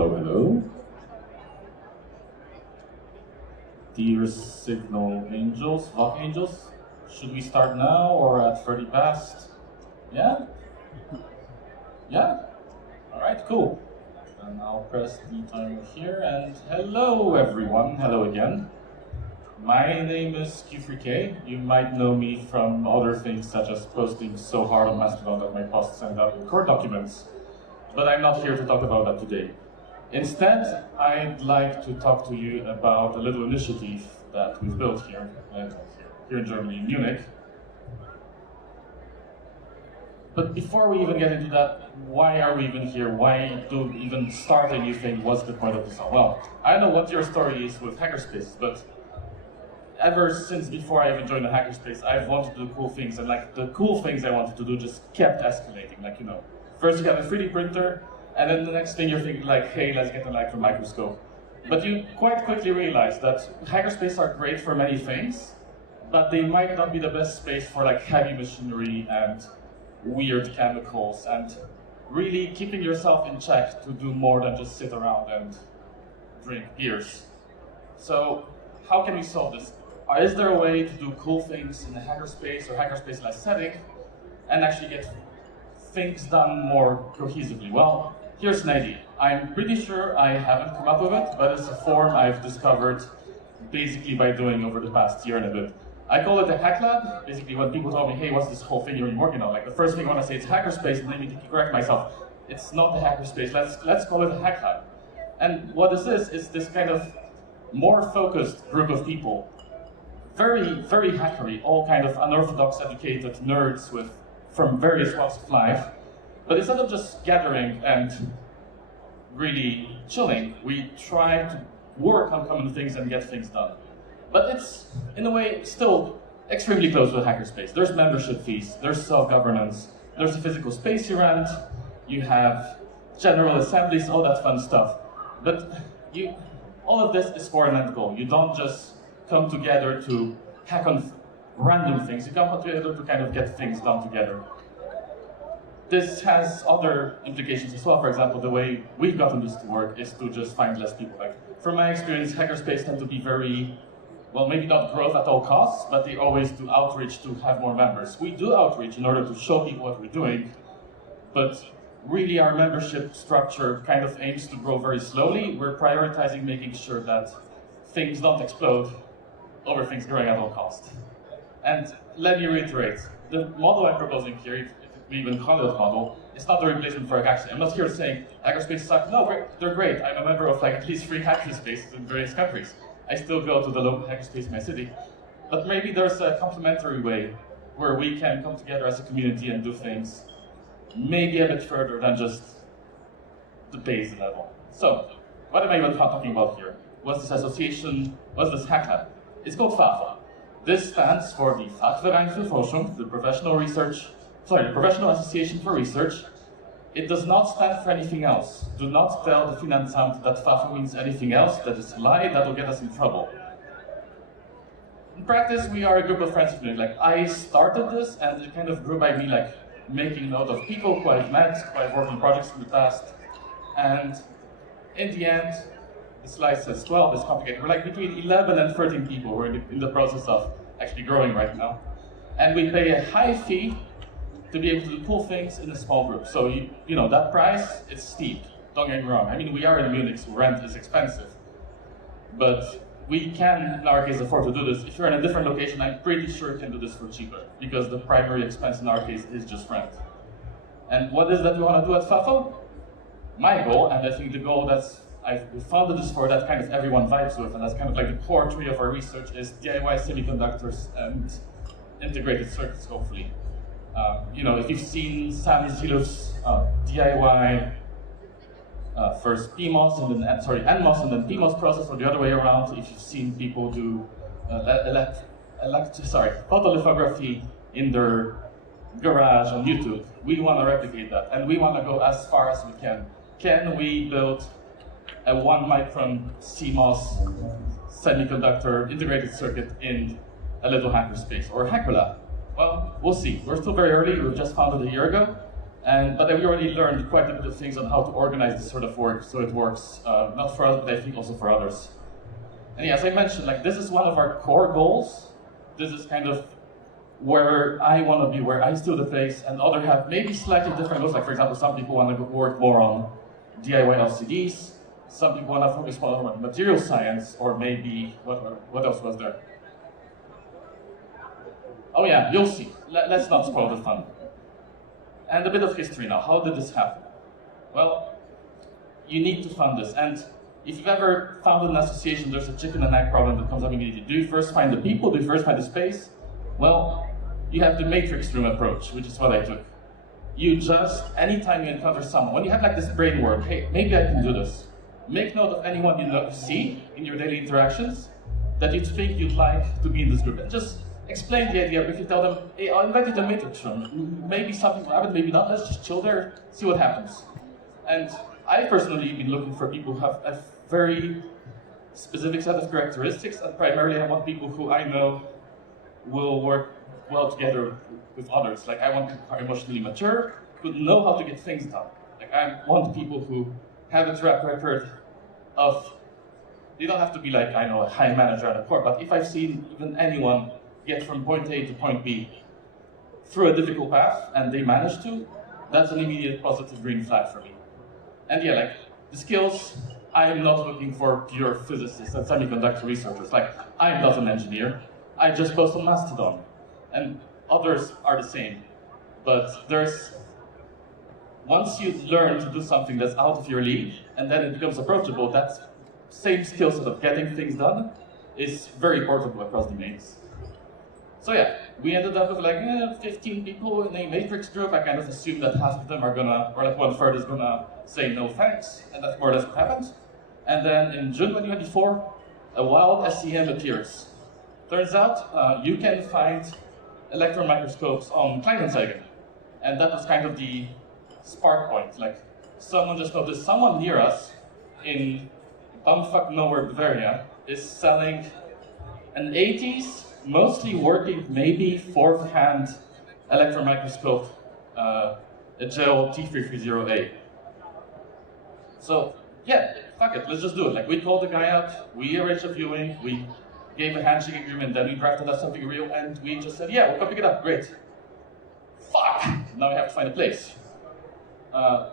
Hello, hello. Dear signal angels, VOC angels, should we start now or at 30 past? Yeah? Yeah? Alright, cool. And I'll press the timer here, and hello everyone, hello again. My name is Q3K. You might know me from other things such as posting so hard on Mastodon that my posts end up in court documents. But I'm not here to talk about that today. Instead, I'd like to talk to you about a little initiative that we've built here in Germany, in Munich. But before we even get into that, why are we even here? Why do we even start a new thing? What's the point of this all? Well, I don't know what your story is with hackerspace, but ever since before I even joined the hackerspace, I've wanted to do cool things, and like the cool things I wanted to do just kept escalating. Like, you know, first you have a 3D printer, and then the next thing you're thinking like, hey, let's get a micro microscope. But you quite quickly realize that hackerspace are great for many things, but they might not be the best space for like heavy machinery and weird chemicals, and really keeping yourself in check to do more than just sit around and drink beers. So how can we solve this? Is there a way to do cool things in a hackerspace or hackerspace-like setting and actually get things done more cohesively? Well, here's an idea. I'm pretty sure I haven't come up with it, but it's a form I've discovered basically by doing over the past year and a bit. I call it a hack lab. Basically, when people tell me, hey, what's this whole thing you're working on? Like, the first thing I want to say is hackerspace, and then I need to correct myself. It's not the hackerspace, let's call it a hack lab. And what this is this kind of more focused group of people. Very, very hackery, all kind of unorthodox educated nerds from various walks of life. But instead of just gathering and really chilling, we try to work on common things and get things done. But it's, in a way, still extremely close to a hackerspace. There's membership fees, there's self-governance, there's a physical space you rent, you have general assemblies, all that fun stuff. But all of this is for an end goal. You don't just come together to hack on random things, you come together to kind of get things done together. This has other implications as well. For example, the way we've gotten this to work is to just find less people. Like, from my experience, hackerspace tend to be very, well, maybe not growth at all costs, but they always do outreach to have more members. We do outreach in order to show people what we're doing, but really our membership structure kind of aims to grow very slowly. We're prioritizing making sure that things don't explode over things growing at all costs. And let me reiterate, the model I'm proposing here, if we even call it a model, it's not a replacement for hackerspace. I'm not here saying hackerspaces suck. No, they're great. I'm a member of like at least 3 hackerspaces in various countries. I still go to the local hackerspace in my city. But maybe there's a complementary way where we can come together as a community and do things maybe a bit further than just the base level. So, what am I even talking about here? What's this association? What's this hack lab? It's called FAFO. This stands for the Fachverein für Forschung, the Professional Association for Research. It does not stand for anything else. Do not tell the Finanzamt that FAFO means anything else. That is a lie, that will get us in trouble. In practice, we are a group of friends. Like, I started this, and it kind of grew by me, like, making note of people who I've met, who I've worked on projects in the past. And in the end, the slide says 12, it's complicated. We're like between 11 and 13 people. We're in the process of actually growing right now. And we pay a high fee to be able to do cool things in a small group. So, you know, that price is steep. Don't get me wrong. I mean, we are in Munich, so rent is expensive. But we can, in our case, afford to do this. If you're in a different location, I'm pretty sure you can do this for cheaper, because the primary expense in our case is just rent. And what is that we want to do at FAFO? My goal, and I think the goal we founded this for, that kind of everyone vibes with, and that's kind of like the core tree of our research, is DIY semiconductors and integrated circuits, hopefully. You know, if you've seen Sam Zilow's DIY first PMOS and then NMOS and then PMOS process, or the other way around, if you've seen people do photolithography in their garage on YouTube, we want to replicate that, and we want to go as far as we can. Can we build a 1-micron CMOS semiconductor integrated circuit in a little hackerspace or hacker lab? Well, we'll see. We're still very early. We've just founded a year ago. But we already learned quite a bit of things on how to organize this sort of work so it works, not for us, but I think also for others. And yeah, as I mentioned, like this is one of our core goals. This is kind of where I want to be, where I steal the place, and others have maybe slightly different goals. Like for example, some people want to work more on DIY LCDs. Some people want to focus more on material science, or maybe, what else was there? Oh yeah, you'll see. Let's not spoil the fun. And a bit of history now. How did this happen? Well, you need to fund this. And if you've ever found an association, there's a chicken and egg problem that comes up immediately. Do you first find the people? Do you first find the space? Well, you have the matrix room approach, which is what I took. You just, anytime you encounter someone, when you have like this brain work, hey, maybe I can do this. Make note of anyone you see in your daily interactions that you think you'd like to be in this group. And just explain the idea, briefly tell them, hey, I'll invite you to the matrix room. Maybe something will happen, maybe not. Let's just chill there, see what happens. And I personally have been looking for people who have a very specific set of characteristics, and primarily I want people who I know will work well together with others. Like I want people who are emotionally mature, who know how to get things done. Like I want people who have a track record of, they don't have to be like, I know, a high manager at a core, but if I've seen even anyone get from point A to point B through a difficult path, and they manage to, that's an immediate positive green flag for me. And yeah, like, the skills, I'm not looking for pure physicists and semiconductor researchers. Like, I'm not an engineer. I just post on Mastodon. And others are the same. But once you learn to do something that's out of your league, and then it becomes approachable, that same skill set of getting things done is very portable across domains. So yeah, we ended up with like 15 people in a matrix group. I kind of assumed that half of them are gonna, or like 1/3 is gonna say no thanks, and that's more or less what happened. And then in June 2024, a wild SEM appears. Turns out you can find electron microscopes on Kleinanzeigen. And that was kind of the spark point. Like, someone just noticed someone near us in bumfuck nowhere, Bavaria, is selling an 80s, mostly working, maybe fourth-hand electron microscope, a gel T330A. So yeah, fuck it, let's just do it. Like, we called the guy up, we arranged a viewing, we gave a handshake agreement, then we drafted up something real, and we just said, yeah, we'll come pick it up, great. Fuck! Now we have to find a place.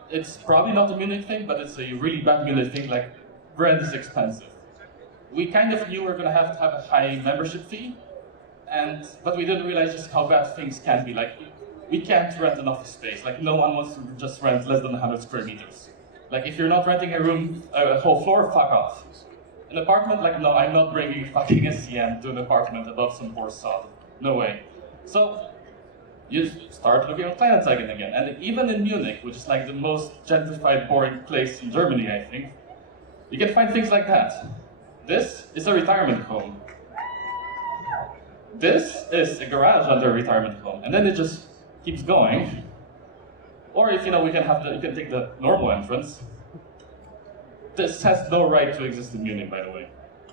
It's probably not a Munich thing, but it's a really bad Munich thing, like, rent is expensive. We kind of knew we were gonna have to have a high membership fee, but we didn't realize just how bad things can be. Like, we can't rent an office space. Like, no one wants to just rent less than 100 square meters. Like, if you're not renting a room, a whole floor, fuck off. An apartment, like, no, I'm not bringing fucking SEM to an apartment above some poor sod. No way. So, you start looking at Kleinanzeigen again. And even in Munich, which is like the most gentrified, boring place in Germany, I think, you can find things like that. This is a retirement home. This is a garage under a retirement home. And then it just keeps going. Or if, you know, you can take the normal entrance. This has no right to exist in Munich, by the way.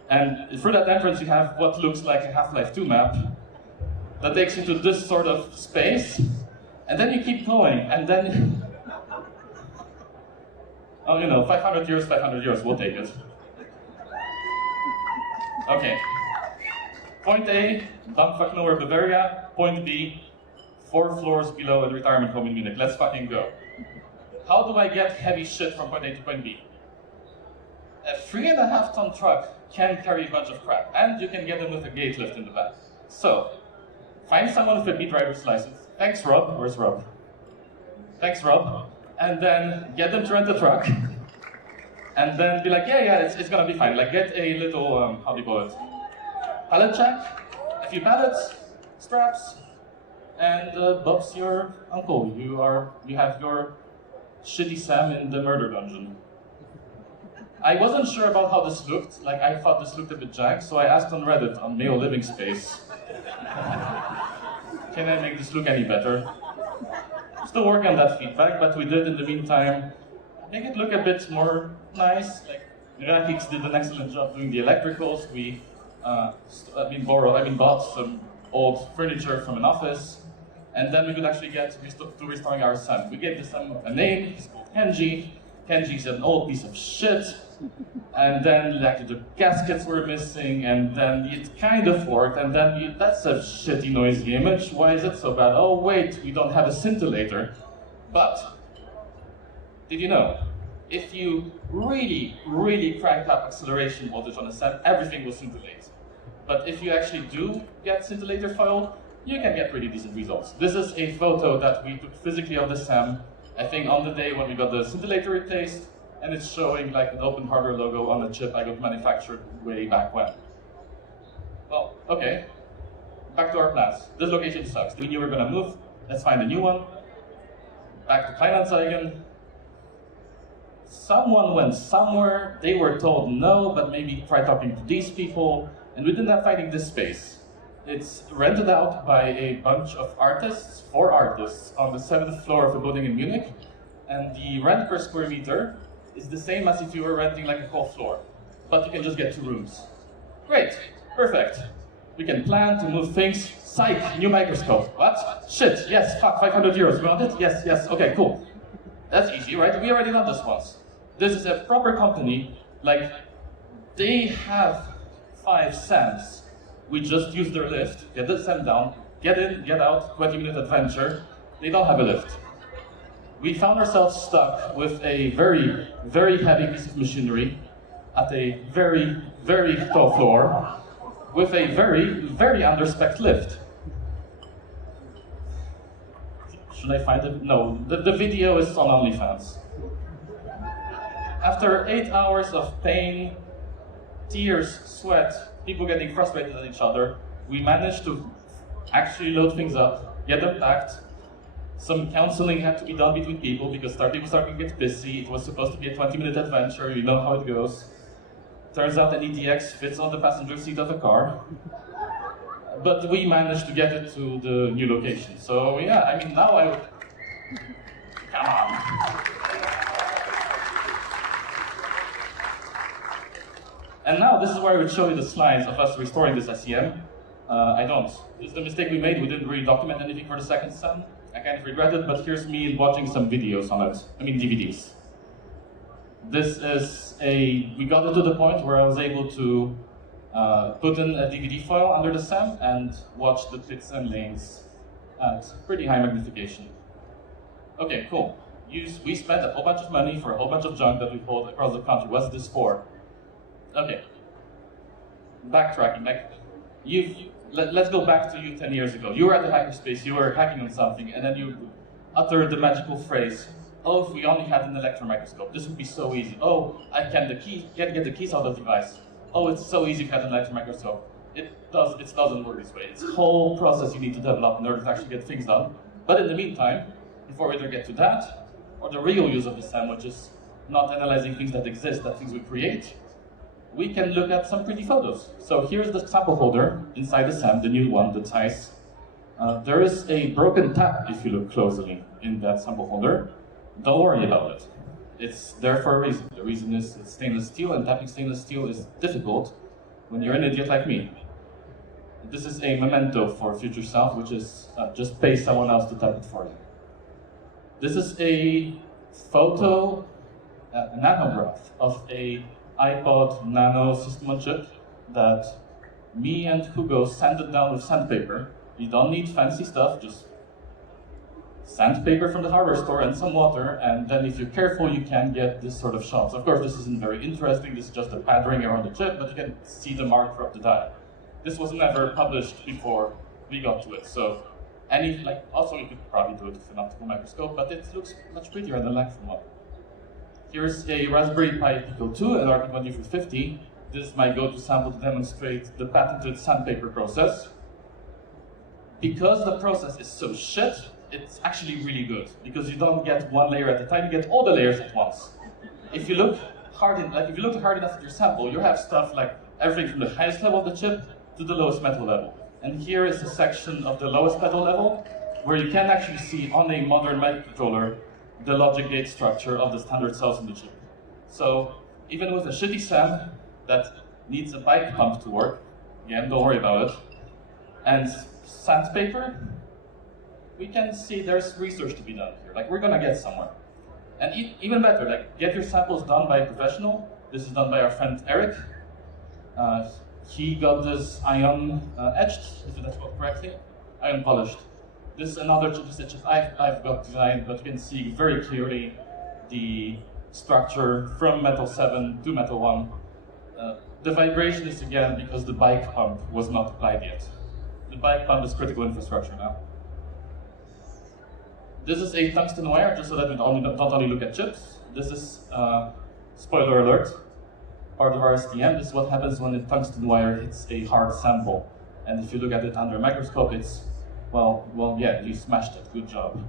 And through that entrance, you have what looks like a Half-Life 2 map that takes you to this sort of space. And then you keep going, and then, oh, you know, 500 euros, we'll take it. Okay. Point A, bumfuck nowhere, Bavaria. Point B, 4 floors below a retirement home in Munich. Let's fucking go. How do I get heavy shit from point A to point B? A 3.5-ton truck can carry a bunch of crap, and you can get them with a gate lift in the back. So, find someone with a B driver's license. Thanks, Rob. Where's Rob? Thanks, Rob. And then get them to rent the truck. And then be like, yeah, it's gonna be fine. Like, get a little, how do you call it? Pallet jack, a few pallets, straps, and Bob's your uncle. You have your shitty Sam in the murder dungeon. I wasn't sure about how this looked. Like, I thought this looked a bit jank, so I asked on Reddit, on Mayo Living Space, can I make this look any better? Still working on that feedback, but we did in the meantime make it look a bit more nice. Like, graphics did an excellent job doing the electricals. We bought some old furniture from an office. and then we could actually get to restoring our SAM. We gave the SAM a name, he's called Kenji. Kenji's an old piece of shit, and then like the gaskets were missing, and then it kind of worked, and then that's a shitty noisy image. Why is it so bad? Oh wait, we don't have a scintillator. But did you know, if you really, really crank up acceleration voltage on a SAM, everything will scintillate. But if you actually do get scintillator file, you can get pretty decent results. This is a photo that we took physically of the SAM, I think on the day when we got the scintillator replaced, and it's showing like an open hardware logo on a chip I got manufactured way back when. Well, okay, back to our plans. This location sucks. We knew we were gonna move, let's find a new one. Back to Kleinanzeigen. Someone went somewhere, they were told no, but maybe try talking to these people, and we ended up finding this space. It's rented out by a bunch of artists, 4 artists, on the 7th floor of a building in Munich, and the rent per square meter is the same as if you were renting like a whole floor, but you can just get 2 rooms. Great, perfect. We can plan to move things. Psych, new microscope. What? Shit, yes, fuck, 500 euros. You want it? Yes, yes, okay, cool. That's easy, right? We already done this once. This is a proper company, like, they have 5 SAMs. We just use their lift, get the SAM down, get in, get out, 20-minute adventure. They don't have a lift. We found ourselves stuck with a very, very heavy piece of machinery at a very, very tall floor with a very, very under-spec lift. Should I find it? No, the video is on OnlyFans. After 8 hours of pain, tears, sweat, people getting frustrated at each other, we managed to actually load things up, get them packed. Some counseling had to be done between people because people started to get pissy. It was supposed to be a 20-minute adventure, you know how it goes. Turns out an EDX fits on the passenger seat of a car. But we managed to get it to the new location. So yeah, I mean now come on. And now this is where I would show you the slides of us restoring this SEM. I don't. It's the mistake we made. We didn't really document anything for the second SEM. I kind of regret it, but here's me watching some videos on it. I mean DVDs. This is we got it to the point where I was able to put in a DVD file under the SEM and watch the pits and lanes at pretty high magnification. Okay, cool. We spent a whole bunch of money for a whole bunch of junk that we pulled across the country. What's this for? Okay, backtracking. Let's go back to you 10 years ago. You were at the hackerspace, you were hacking on something, and then you uttered the magical phrase, oh, if we only had an electron microscope, this would be so easy. Oh, I can get the keys out of the device. Oh, it's so easy if you had an electron microscope. It doesn't work this way. It's a whole process you need to develop in order to actually get things done. But in the meantime, before we either get to that, or the real use of the SEM, which is not analyzing things that exist, that things we create, we can look at some pretty photos. So here's the sample folder inside the SEM, the new one, the size. There is a broken tap, if you look closely, in that sample folder. Don't worry about it. It's there for a reason. The reason is it's stainless steel, and tapping stainless steel is difficult when you're an idiot like me. This is a memento for future self, which is just pay someone else to tap it for you. This is a photo, a nanograph of a iPod Nano system on chip that me and Hugo sanded down with sandpaper. You don't need fancy stuff, just sandpaper from the hardware store and some water, and then if you're careful you can get this sort of shots. Of course this isn't very interesting, this is just a pad ring around the chip, but you can see the marker of the die. This was never published before we got to it, so also you could probably do it with an optical microscope, but it looks much prettier than the Electron one. Here's a Raspberry Pi Pico 2, an RP2350. This is my go-to sample to demonstrate the patented sandpaper process. Because the process is so shit, it's actually really good, because you don't get one layer at a time, you get all the layers at once. If you look hard enough at your sample, you have stuff like everything from the highest level of the chip to the lowest metal level. And here is a section of the lowest metal level, where you can actually see on a modern microcontroller the logic gate structure of the standard cells in the chip. So even with a shitty SAM that needs a bike pump to work, again, don't worry about it, and sandpaper, we can see there's research to be done here. Like, we're gonna get somewhere. And even better, like, get your samples done by a professional. This is done by our friend Eric. He got this ion etched, if that's called correctly, ion polished. This is another chip that I've got designed, but you can see very clearly the structure from metal 7 to metal 1. The vibration is again because the bike pump was not applied yet. The bike pump is critical infrastructure now. This is a tungsten wire, just so that we not only look at chips. This is, spoiler alert, part of our STM. This is what happens when a tungsten wire hits a hard sample. And if you look at it under a microscope, it's, well, yeah, you smashed it, good job.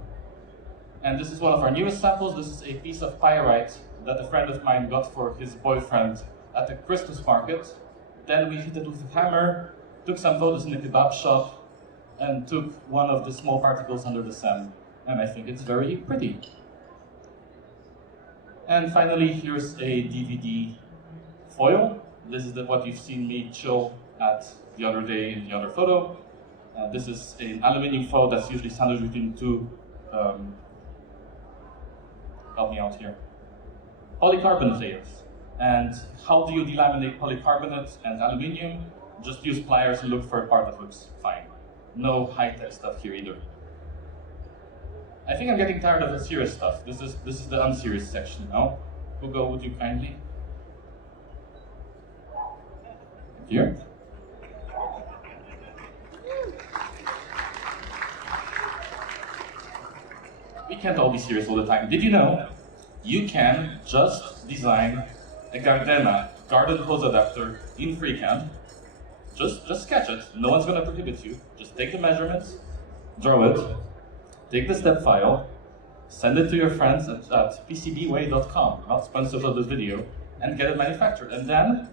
And this is one of our newest samples. This is a piece of pyrite that a friend of mine got for his boyfriend at the Christmas market. Then we hit it with a hammer, took some photos in the kebab shop, and took one of the small particles under the SEM. And I think it's very pretty. And finally, here's a DVD foil. This is what you've seen me chill at the other day in the other photo. This is an aluminum foil that's usually sandwiched between two, help me out here, polycarbonate layers. And how do you delaminate polycarbonate and aluminum? Just use pliers and look for a part that looks fine. No high-tech stuff here either. I think I'm getting tired of the serious stuff. This is the unserious section now. Hugo, would you kindly? Here. We can't all be serious all the time. Did you know you can just design a Gardena garden hose adapter in FreeCAD? Just sketch it. No one's going to prohibit you. Just take the measurements, draw it, take the step file, send it to your friends at PCBWay.com, not sponsored of this video, and get it manufactured. And then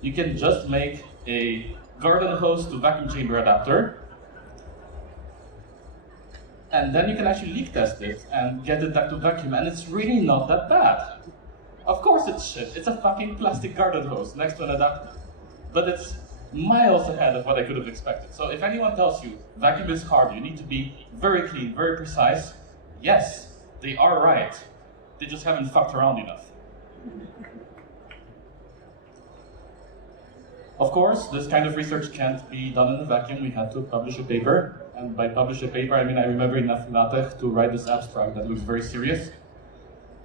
you can just make a garden hose to vacuum chamber adapter, and then you can actually leak test it and get it back to vacuum, and it's really not that bad. Of course it's shit. It's a fucking plastic garden hose next to an adapter. But it's miles ahead of what I could have expected. So if anyone tells you vacuum is hard, you need to be very clean, very precise, yes, they are right. They just haven't fucked around enough. Of course, this kind of research can't be done in a vacuum. We had to publish a paper. And by publish a paper, I mean I remember enough in LaTeX to write this abstract that looks very serious.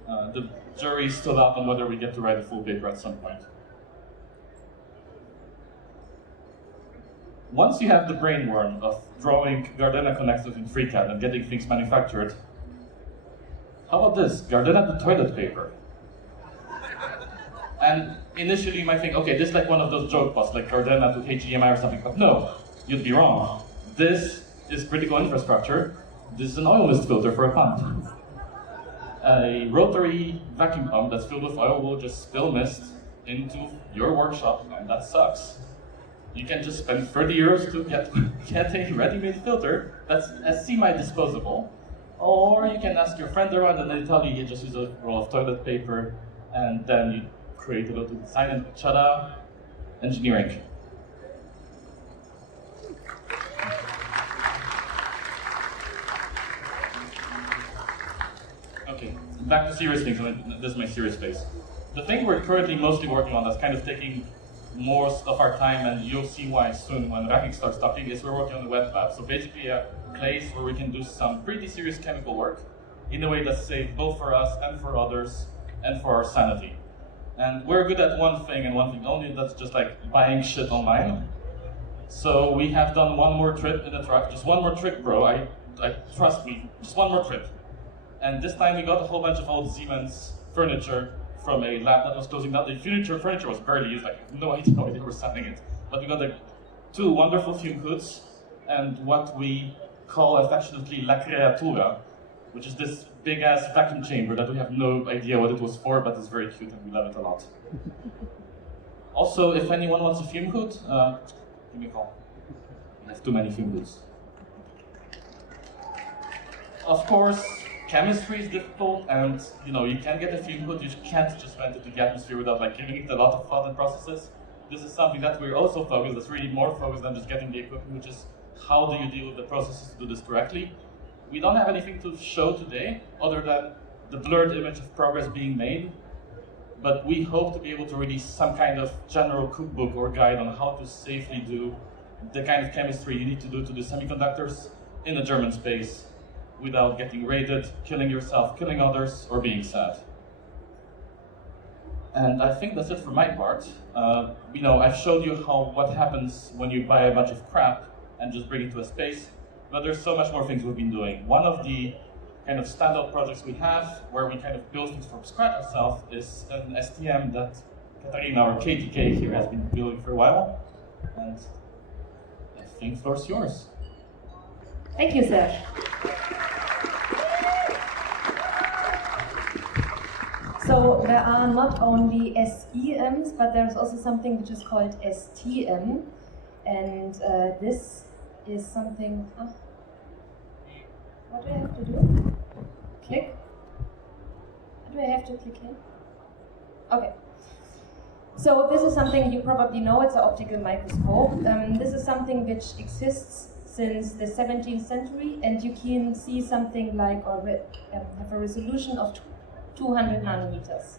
The jury is still out on whether we get to write a full paper at some point. Once you have the brainworm of drawing Gardena connectors in FreeCAD and getting things manufactured, how about this? Gardena to toilet paper. And initially you might think, okay, this is like one of those joke posts, like Gardena to HDMI or something, but no, you'd be wrong. This is critical infrastructure. This is an oil mist filter for a pump. A rotary vacuum pump that's filled with oil will just spill mist into your workshop, and that sucks. You can just spend 30 euros to get a ready-made filter that's semi-disposable, or you can ask your friend around and they tell you just use a roll of toilet paper, and then you create a little design and ta-da, engineering. Okay, back to serious things. This is my serious phase. The thing we're currently mostly working on that's kind of taking most of our time, and you'll see why soon when Rakik starts talking, is we're working on the wet lab. So basically a place where we can do some pretty serious chemical work in a way that's safe both for us and for others and for our sanity. And we're good at one thing and one thing only, that's just like buying shit online. So we have done one more trip in the truck, just one more trick, bro, I trust me, just one more trip. And this time we got a whole bunch of old Siemens furniture from a lab that was closing down. The furniture was barely used, like no idea why they were selling it. But we got like two wonderful fume hoods and what we call affectionately La Creatura, which is this big ass vacuum chamber that we have no idea what it was for, but it's very cute and we love it a lot. Also, if anyone wants a fume hood, give me a call. I have too many fume hoods. Of course, chemistry is difficult, and you can get a fume hood, you can't just vent it to the atmosphere without like giving it a lot of thought and processes. This is something that we're also focused, that's really more focused than just getting the equipment, which is how do you deal with the processes to do this correctly. We don't have anything to show today other than the blurred image of progress being made, but we hope to be able to release some kind of general cookbook or guide on how to safely do the kind of chemistry you need to do to the semiconductors in a German space without getting raided, killing yourself, killing others, or being sad. And I think that's it for my part. I've showed you what happens when you buy a bunch of crap and just bring it to a space, but there's so much more things we've been doing. One of the kind of standout projects we have, where we kind of build things from scratch ourselves, is an STM that Katarina, or KTK here, has been building for a while. And I think the floor's yours. Thank you, Serge. So there are not only SEMs, but there's also something which is called STM. And this is something... what do I have to do? Click? Do I have to click here? Okay. So this is something you probably know, it's an optical microscope. This is something which exists since the 17th century, and you can see something like, or have a resolution of 200 nanometers.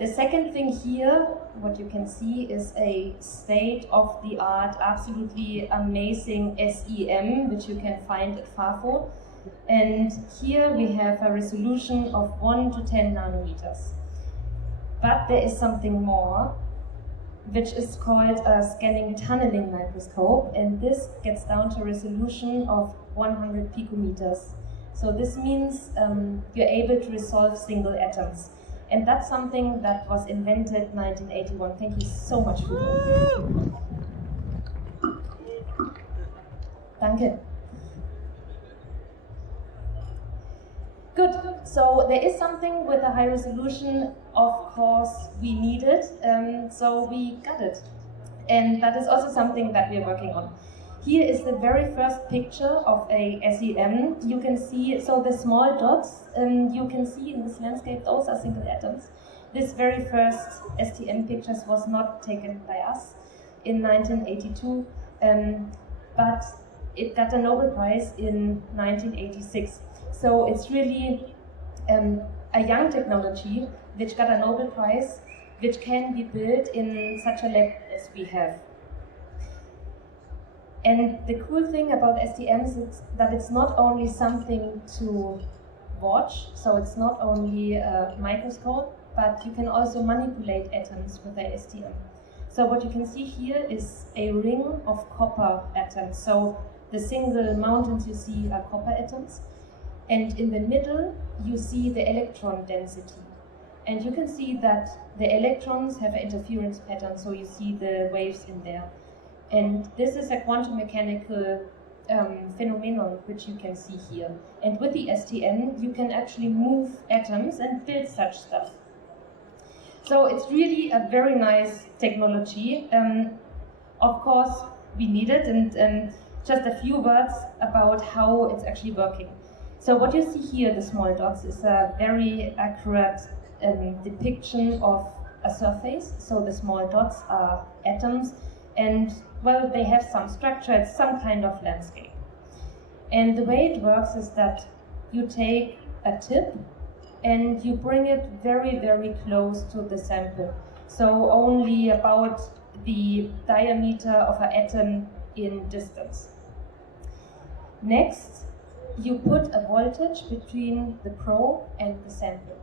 The second thing here, what you can see is a state-of-the-art, absolutely amazing SEM, which you can find at FAFO. And here we have a resolution of 1 to 10 nanometers. But there is something more, which is called a scanning tunneling microscope, and this gets down to a resolution of 100 picometers. So this means you're able to resolve single atoms. And that's something that was invented in 1981. Thank you so much for that. Danke. Good. So there is something with a high resolution, of course, we need it, so we got it. And that is also something that we're working on. Here is the very first picture of a SEM. You can see, so the small dots, you can see in this landscape, those are single atoms. This very first STM pictures was not taken by us in 1982, but it got a Nobel Prize in 1986. So it's really a young technology which got a Nobel Prize, which can be built in such a lab as we have. And the cool thing about STMs is that it's not only something to watch, so it's not only a microscope, but you can also manipulate atoms with a STM. So what you can see here is a ring of copper atoms. So the single mountains you see are copper atoms. And in the middle, you see the electron density. And you can see that the electrons have an interference pattern, so you see the waves in there. And this is a quantum mechanical phenomenon which you can see here. And with the STM, you can actually move atoms and build such stuff. So it's really a very nice technology. Of course, we need it, and just a few words about how it's actually working. So what you see here, the small dots, is a very accurate depiction of a surface. So the small dots are atoms, and well, they have some structure, it's some kind of landscape. And the way it works is that you take a tip and you bring it very, very close to the sample. So only about the diameter of an atom in distance. Next, you put a voltage between the probe and the sample.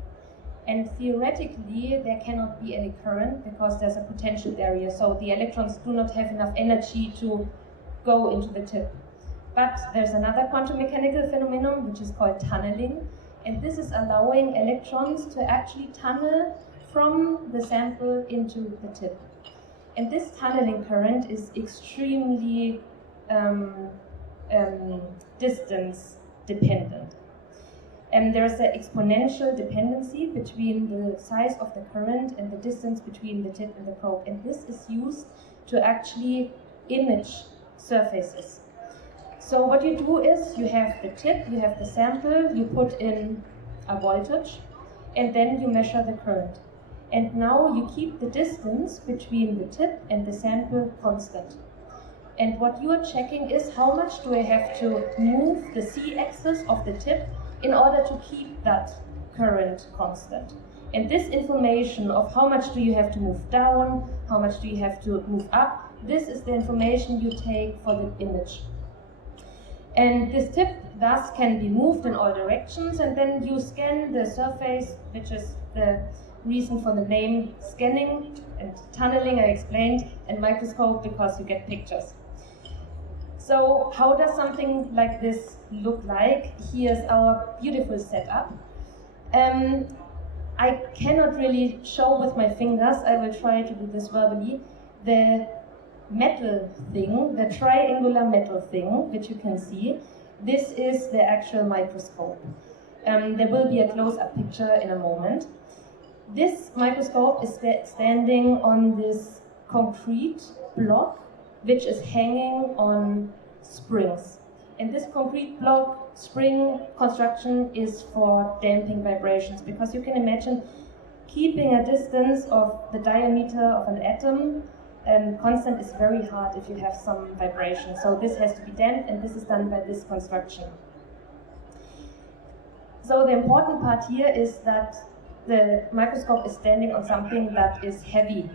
And theoretically, there cannot be any current because there's a potential barrier, so the electrons do not have enough energy to go into the tip. But there's another quantum mechanical phenomenon which is called tunneling, and this is allowing electrons to actually tunnel from the sample into the tip. And this tunneling current is extremely distance dependent. And there's an exponential dependency between the size of the current and the distance between the tip and the probe. And this is used to actually image surfaces. So what you do is you have the tip, you have the sample, you put in a voltage, and then you measure the current. And now you keep the distance between the tip and the sample constant. And what you are checking is how much do I have to move the z-axis of the tip in order to keep that current constant. And this information of how much do you have to move down, how much do you have to move up, this is the information you take for the image. And this tip thus can be moved in all directions, and then you scan the surface, which is the reason for the name scanning and tunneling I explained, and microscope because you get pictures. So how does something like this look like? Here's our beautiful setup. I cannot really show with my fingers, I will try to do this verbally, the metal thing, the triangular metal thing, which you can see. This is the actual microscope. There will be a close-up picture in a moment. This microscope is standing on this concrete block, which is hanging on springs. And this concrete block spring construction is for damping vibrations, because you can imagine keeping a distance of the diameter of an atom constant is very hard if you have some vibration. So this has to be damped, and this is done by this construction. So the important part here is that the microscope is standing on something that is heavy.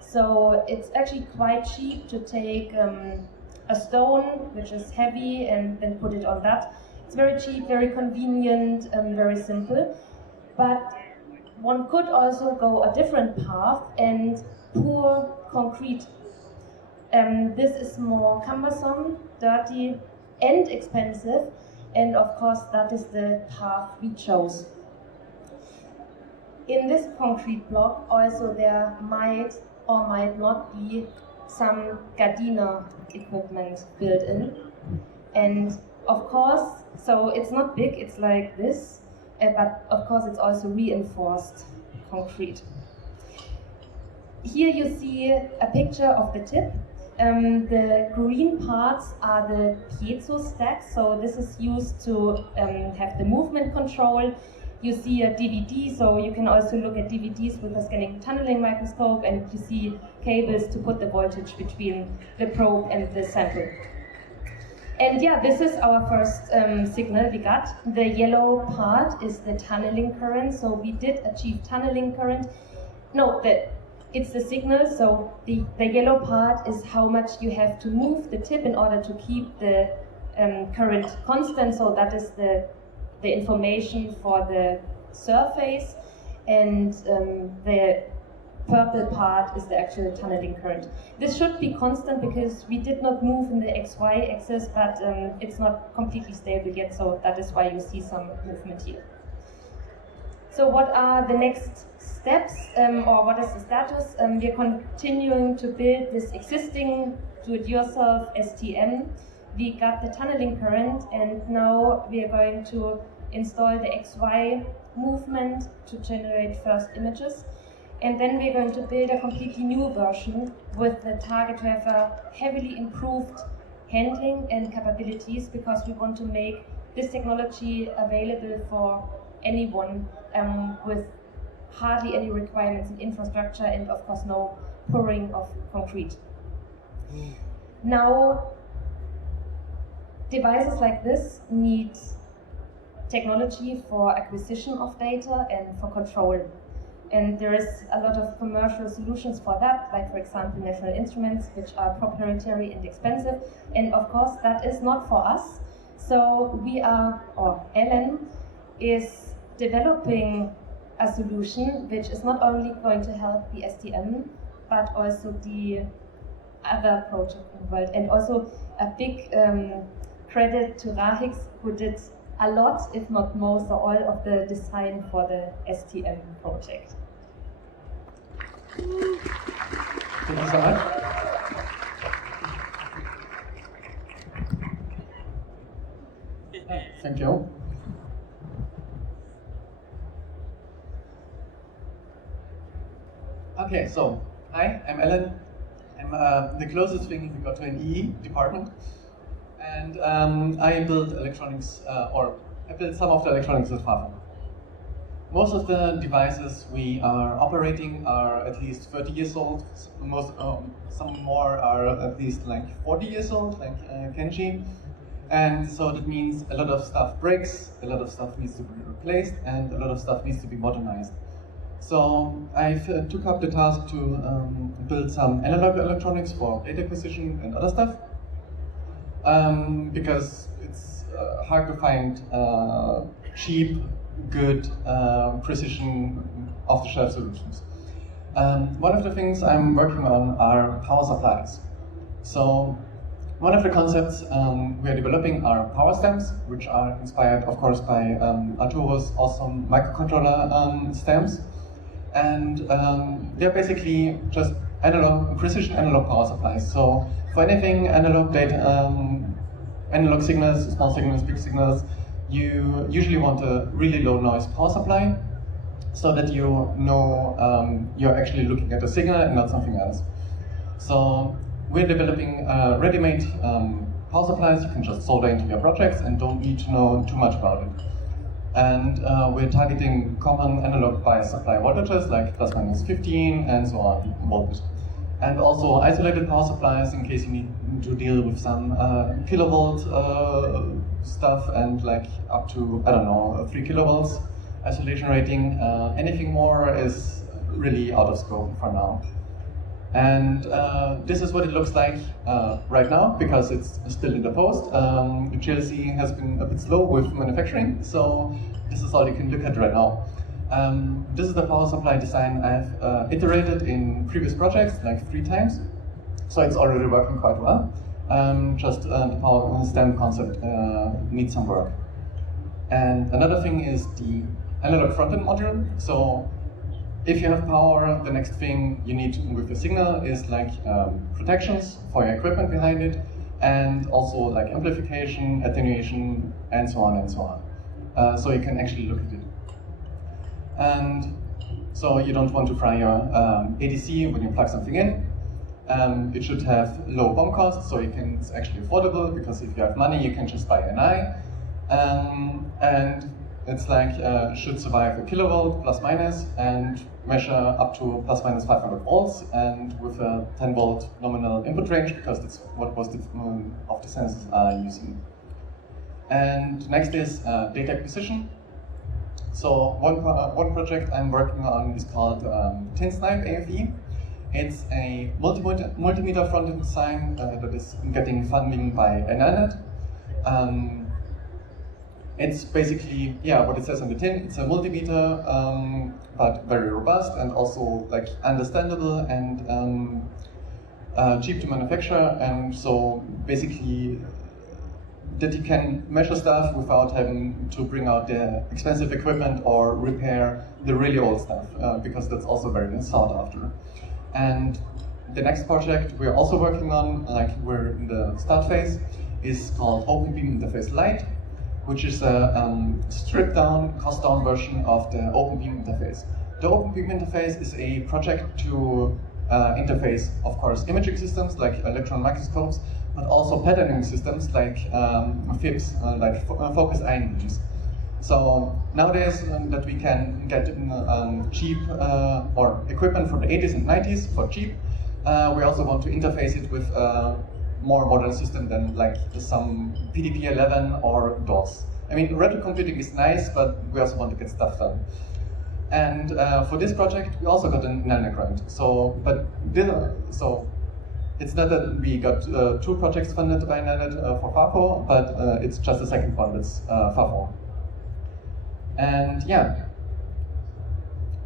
So it's actually quite cheap to take a stone which is heavy and then put it on that. It's very cheap, very convenient, very simple. But one could also go a different path and pour concrete. This is more cumbersome, dirty, and expensive, and of course that is the path we chose. In this concrete block also there might or might not be some Gardiner equipment built in. And of course, so it's not big, it's like this, but of course it's also reinforced concrete. Here you see a picture of the tip. The green parts are the piezo stacks, so this is used to have the movement control. You see a DVD, so you can also look at DVDs with a scanning tunneling microscope, and you see cables to put the voltage between the probe and the sample. And yeah, this is our first signal we got. The yellow part is the tunneling current, so we did achieve tunneling current. No, it's the signal, so the yellow part is how much you have to move the tip in order to keep the current constant, so that is the information for the surface, and the purple part is the actual tunneling current. This should be constant because we did not move in the XY axis, but it's not completely stable yet, so that is why you see some movement here. So what are the next steps, or what is the status? We are continuing to build this existing do-it-yourself STM. We got the tunneling current, and now we are going to install the XY movement to generate first images. And then we're going to build a completely new version with the target to have a heavily improved handling and capabilities, because we want to make this technology available for anyone with hardly any requirements in infrastructure, and of course no pouring of concrete. Now, devices like this need technology for acquisition of data and for control. And there is a lot of commercial solutions for that, like for example National Instruments, which are proprietary and expensive. And of course that is not for us. So we are, or Ellen, is developing a solution which is not only going to help the STM, but also the other projects in the world. And also a big credit to Rahix, who did a lot, if not most or all, of the design for the STM project. Thank you so much. Thank you. Okay, so hi, I'm Ellen. I'm the closest thing we got to an EE department. And I built electronics, or I built some of the electronics with FAFO. most of the devices we are operating are at least 30 years old. Some more are at least like 40 years old, like Kenji. And so that means a lot of stuff breaks, a lot of stuff needs to be replaced, and a lot of stuff needs to be modernized. So I took up the task to build some analog electronics for data acquisition and other stuff, because it's hard to find cheap, good, precision, off-the-shelf solutions. One of the things I'm working on are power supplies. So one of the concepts we are developing are power stamps, which are inspired, of course, by Arturo's awesome microcontroller stamps. And they're basically just precision analog power supplies. So for anything analog data, analog signals, small signals, big signals, you usually want a really low noise power supply, so that you know you're actually looking at a signal and not something else. So we're developing ready-made power supplies you can just solder into your projects and don't need to know too much about it. And we're targeting common analog bias supply voltages like plus minus 15 and so on voltage. And also isolated power supplies in case you need to deal with some kilovolt stuff and like up to, I don't know, 3 kilovolts isolation rating. Anything more is really out of scope for now. And this is what it looks like right now, because it's still in the post. The GLC has been a bit slow with manufacturing, so this is all you can look at right now. This is the power supply design I've iterated in previous projects, like 3 times. So it's already working quite well. Just the power stamp concept needs some work. And another thing is the analog front-end module. So if you have power, the next thing you need with the signal is like protections for your equipment behind it, and also like amplification, attenuation, and so on and so on. So you can actually look at it. And so you don't want to fry your ADC when you plug something in. It should have low BOM cost, so it's actually affordable, because if you have money, you can just buy an eye. And it's like, should survive a kilovolt plus minus and measure up to plus minus 500 volts, and with a 10 volt nominal input range, because that's what most of the sensors are using. And next is data acquisition. So one project I'm working on is called TinSnipe AFE. It's a multimeter front-end design that is getting funding by NNet. It's basically, yeah, what it says on the tin. It's a multimeter, but very robust and also like understandable and cheap to manufacture. And so basically, that you can measure stuff without having to bring out the expensive equipment or repair the really old stuff, because that's also very sought after. And the next project we're also working on, like we're in the start phase, is called Open Beam Interface Lite, which is a stripped down, cost down version of the Open Beam interface. The Open Beam interface is a project to interface, of course, imaging systems like electron microscopes, but also patterning systems like FIBs, like focused ion beams. So nowadays that we can get cheap or equipment from the 80s and 90s for cheap, we also want to interface it with more modern system than like some PDP-11 or DOS. I mean, retro computing is nice, but we also want to get stuff done. And for this project, we also got a NAND grant. So it's not that we got 2 projects funded by NAND for FAFO, but it's just the second one that's FAFO. And yeah.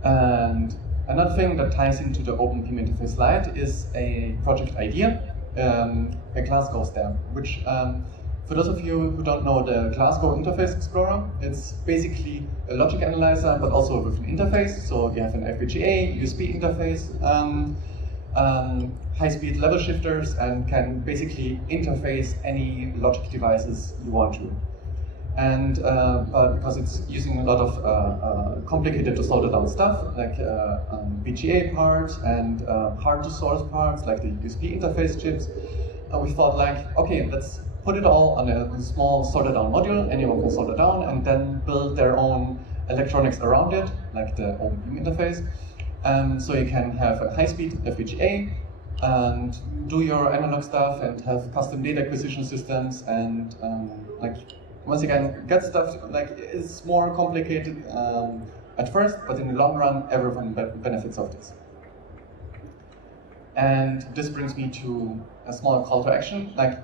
And another thing that ties into the Open Beam Interface Lite is a project idea. A Glasgow stamp, which for those of you who don't know the Glasgow Interface Explorer, it's basically a logic analyzer, but also with an interface. So you have an FPGA, USB interface, high-speed level shifters, and can basically interface any logic devices you want to. And but because it's using a lot of complicated to solder down stuff, like VGA parts and hard to source parts, like the USB interface chips, we thought like, okay, let's put it all on a small solder down module. Anyone can solder down and then build their own electronics around it, like the OpenBeam interface. So you can have a high-speed FPGA and do your analog stuff and have custom data acquisition systems and like once again get stuff like it's more complicated at first, but in the long run everyone benefits of this. And this brings me to a small call to action. Like,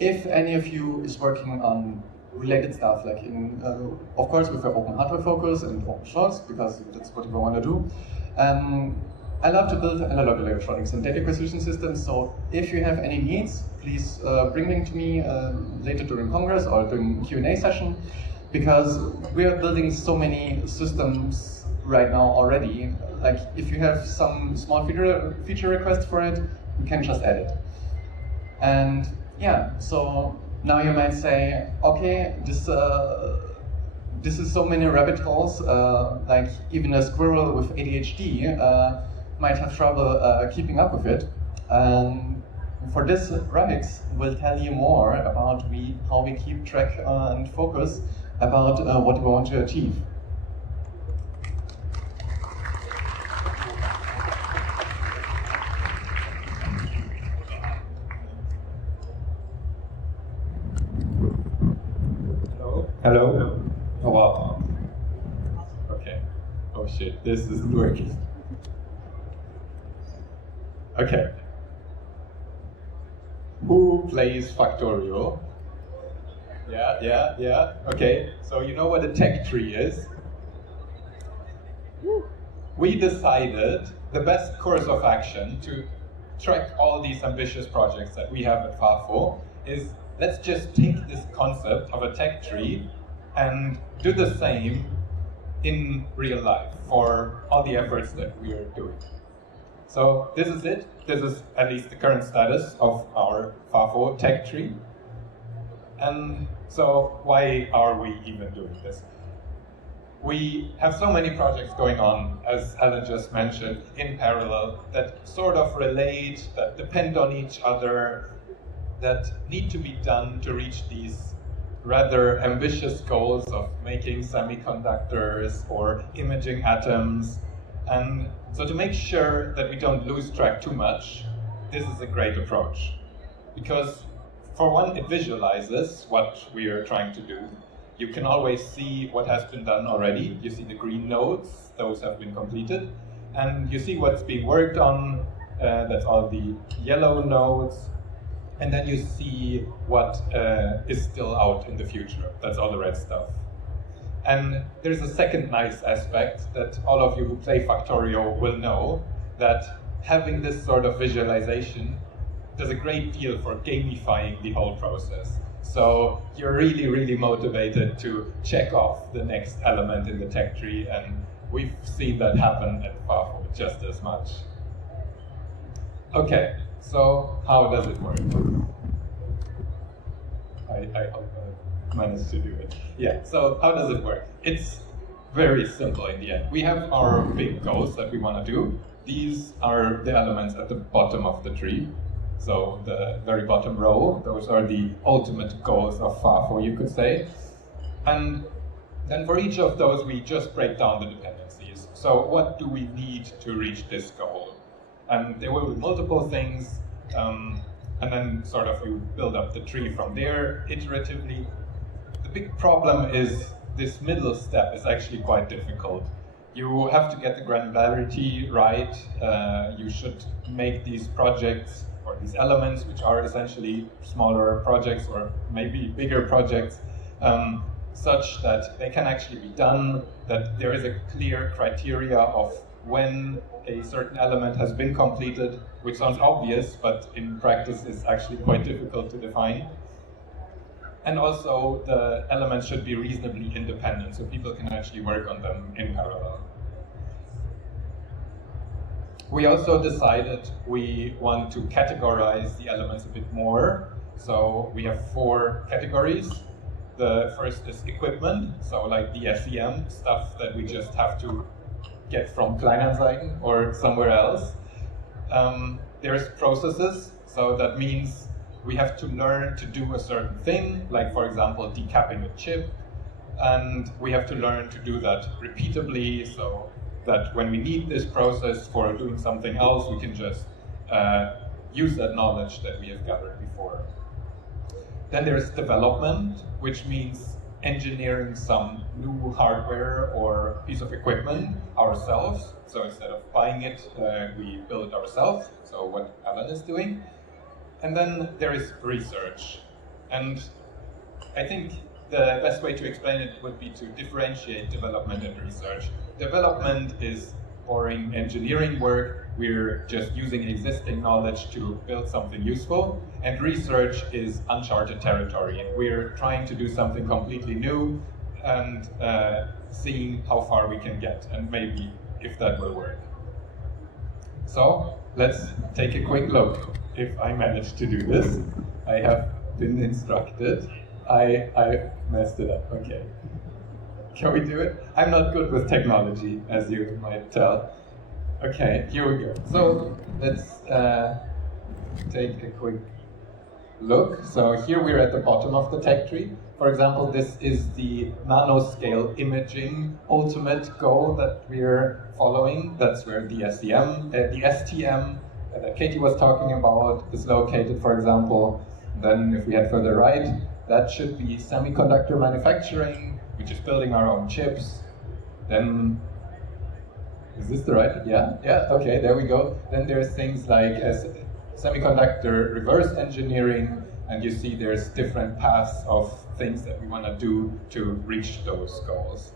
if any of you is working on related stuff, like in, of course, with an open hardware focus and open source, because that's what we want to do. I love to build analog electronics and data acquisition systems. So if you have any needs, please bring them to me later during Congress or during Q&A session, because we are building so many systems right now already. Like, if you have some small feature request for it, you can just add it. And yeah, so now you might say, okay, this is so many rabbit holes, like even a squirrel with ADHD might have trouble keeping up with it. For this, Ramix will tell you more about how we keep track and focus about what we want to achieve. Hello? Oh, wow. Okay. Oh shit, this isn't working. Okay. Who plays Factorio? Yeah. Okay, so you know what a tech tree is? We decided the best course of action to track all these ambitious projects that we have at FAFO is let's just take this concept of a tech tree and do the same in real life for all the efforts that we are doing. So this is it. This is at least the current status of our FAFO tech tree. And so why are we even doing this? We have so many projects going on, as Alan just mentioned, in parallel, that sort of relate, that depend on each other, that need to be done to reach these rather ambitious goals of making semiconductors or imaging atoms. And so to make sure that we don't lose track too much, this is a great approach. Because for one, it visualizes what we are trying to do. You can always see what has been done already. You see the green nodes, those have been completed. And you see what's being worked on, that's all the yellow nodes. And then you see what is still out in the future. That's all the red stuff. And there's a second nice aspect that all of you who play Factorio will know, that having this sort of visualization does a great deal for gamifying the whole process. So you're really, really motivated to check off the next element in the tech tree, and we've seen that happen at FAFO just as much. Okay. So how does it work? I hope I managed to do it. Yeah, so how does it work? It's very simple in the end. We have our big goals that we want to do. These are the elements at the bottom of the tree. So the very bottom row, those are the ultimate goals of FAFO, you could say. And then for each of those, we just break down the dependencies. So what do we need to reach this goal? And there will be multiple things, and then sort of you build up the tree from there iteratively. The big problem is this middle step is actually quite difficult. You have to get the granularity right. You should make these projects or these elements, which are essentially smaller projects or maybe bigger projects, such that they can actually be done, that there is a clear criteria of when a certain element has been completed, which sounds obvious, but in practice is actually quite difficult to define. And also, the elements should be reasonably independent, so people can actually work on them in parallel. We also decided we want to categorize the elements a bit more. So we have 4 categories. The first is equipment, so like the SEM, stuff that we just have to get from Kleinanzeigen or somewhere else. There's processes, so that means we have to learn to do a certain thing, like for example, decapping a chip. and we have to learn to do that repeatably, so that when we need this process for doing something else, we can just use that knowledge that we have gathered before. Then there's development, which means engineering some new hardware or piece of equipment ourselves. So instead of buying it, we build it ourselves, so what Alan is doing. And then there is research. And I think the best way to explain it would be to differentiate development and research. Development is boring engineering work. We're just using existing knowledge to build something useful. And research is uncharted territory. We're trying to do something completely new and seeing how far we can get, and maybe if that will work. So let's take a quick look. If I manage to do this, I have been instructed. I messed it up, okay. Can we do it? I'm not good with technology, as you might tell. Okay, here we go. So let's take a quick look. So here we're at the bottom of the tech tree. For example, this is the nanoscale imaging ultimate goal that we're following. That's where the STM that Katie was talking about is located, for example. Then if we head further right, that should be semiconductor manufacturing, which is building our own chips. Then, is this the right? Yeah, okay, there we go. Then there's things like semiconductor reverse engineering, and you see there's different paths of things that we want to do to reach those goals.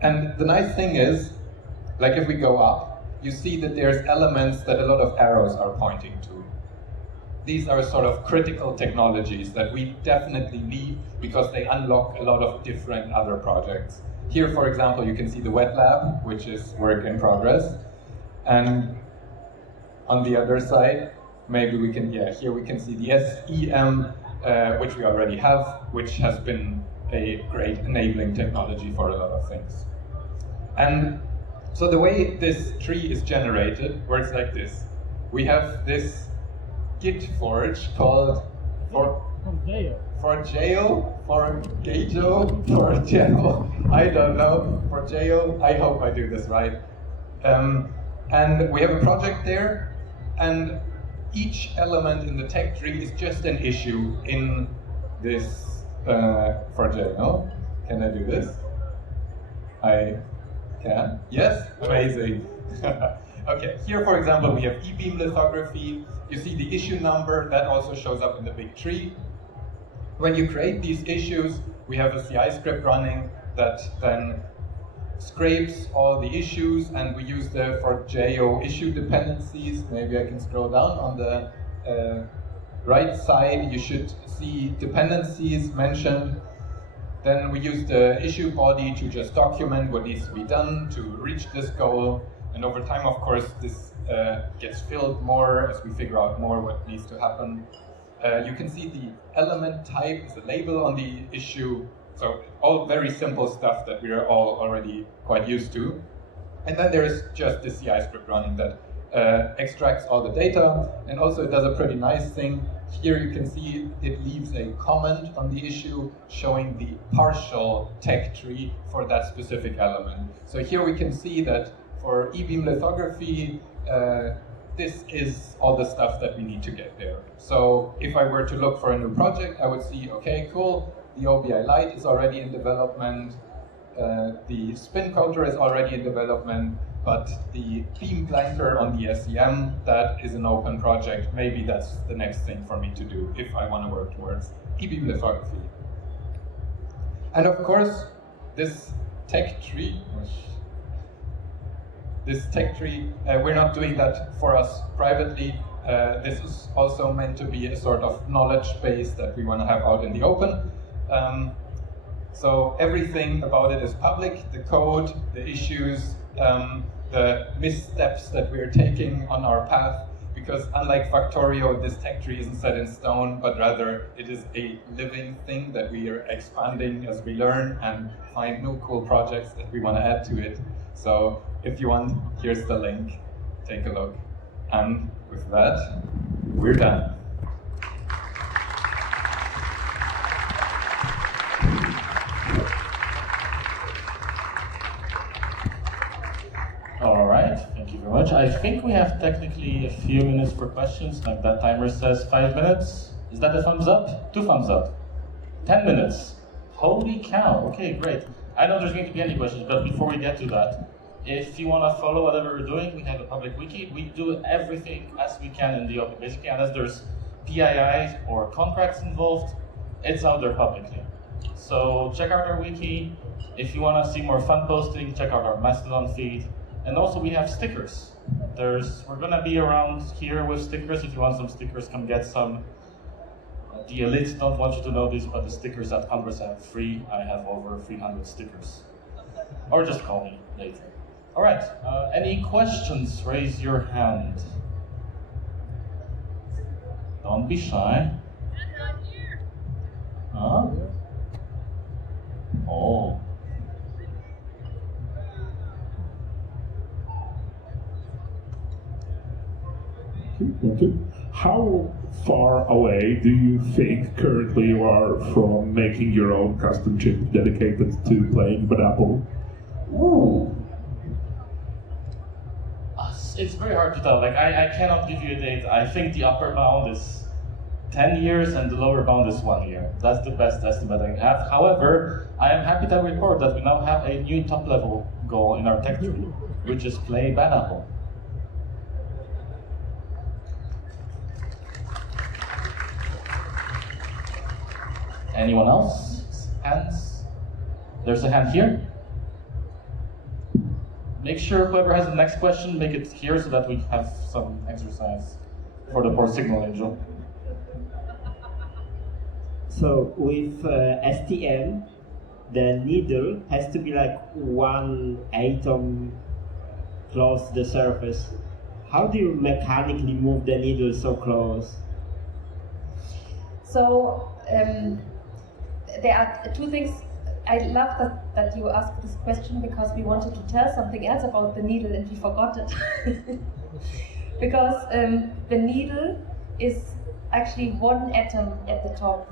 And the nice thing is, like if we go up, you see that there's elements that a lot of arrows are pointing to. These are sort of critical technologies that we definitely need because they unlock a lot of different other projects. Here, for example, you can see the wet lab, which is work in progress. And on the other side, maybe we can, here we can see the SEM, which we already have, which has been a great enabling technology for a lot of things. And so the way this tree is generated works like this. We have this Git forge called Forgeio, I don't know, Forgeio, I hope I do this right. And we have a project there, and each element in the tech tree is just an issue in this Forgeio. Can I do this? I can? Yes? Amazing. Okay, here for example we have e-beam lithography. You see the issue number, that also shows up in the big tree. When you create these issues, we have a CI script running that then scrapes all the issues, and we use the Forgeio issue dependencies. Maybe I can scroll down on the right side. You should see dependencies mentioned. Then we use the issue body to just document what needs to be done to reach this goal. And over time, of course, this gets filled more as we figure out more what needs to happen. You can see the element type is a label on the issue. So all very simple stuff that we are all already quite used to. And then there's just the CI script running that extracts all the data. And also it does a pretty nice thing. Here you can see it leaves a comment on the issue showing the partial tech tree for that specific element. So here we can see that for e-beam lithography, this is all the stuff that we need to get there. So if I were to look for a new project, I would see, okay, cool, the OBI light is already in development, the spin coater is already in development, but the beam blanker on the SEM, that is an open project. Maybe that's the next thing for me to do if I want to work towards e-beam lithography. And of course, this tech tree, we're not doing that for us privately. This is also meant to be a sort of knowledge base that we want to have out in the open. So everything about it is public, the code, the issues, the missteps that we're taking on our path, because unlike Factorio, this tech tree isn't set in stone, but rather it is a living thing that we are expanding as we learn and find new cool projects that we want to add to it. So if you want, here's the link, take a look. And with that, we're done. much. I think we have technically a few minutes for questions. Like that timer says 5 minutes. Is that a thumbs up? 2 thumbs up. 10 minutes. Holy cow. Okay, great. I know there's going to be any questions, but before we get to that, if you want to follow whatever we're doing, we have a public wiki. We do everything as we can in the open, basically, unless there's PII or contracts involved, it's out there publicly. So check out our wiki. If you want to see more fun posting, check out our Mastodon feed. And also we have stickers. We're going to be around here with stickers. If you want some stickers, come get some. The elites don't want you to know this, but the stickers at Congress are free. I have over 300 stickers. Or just call me later. All right, any questions? Raise your hand. Don't be shy. Huh? Oh. Okay. How far away do you think currently you are from making your own custom chip dedicated to playing Banapple? Ooh. It's very hard to tell. Like I cannot give you a date. I think the upper bound is 10 years and the lower bound is 1 year. That's the best estimate I can have. However, I am happy to report that we now have a new top level goal in our tech tree, which is play Banapple. Anyone else? Hands? There's a hand here. Make sure whoever has the next question, make it here so that we have some exercise for the poor signal angel. So with STM, the needle has to be like 1 atom close to the surface. How do you mechanically move the needle so close? So there are 2 things. I love that you asked this question because we wanted to tell something else about the needle and we forgot it. Because the needle is actually 1 atom at the top.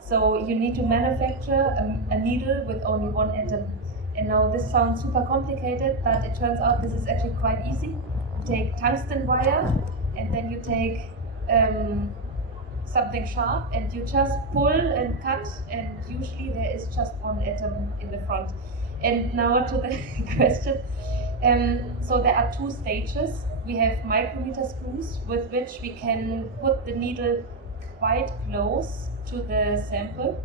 So you need to manufacture a needle with only 1 atom. And now this sounds super complicated, but it turns out this is actually quite easy. You take tungsten wire and then you take something sharp and you just pull and cut, and usually there is just 1 atom in the front. And now to the question. So there are 2 stages. We have micrometer screws with which we can put the needle quite close to the sample.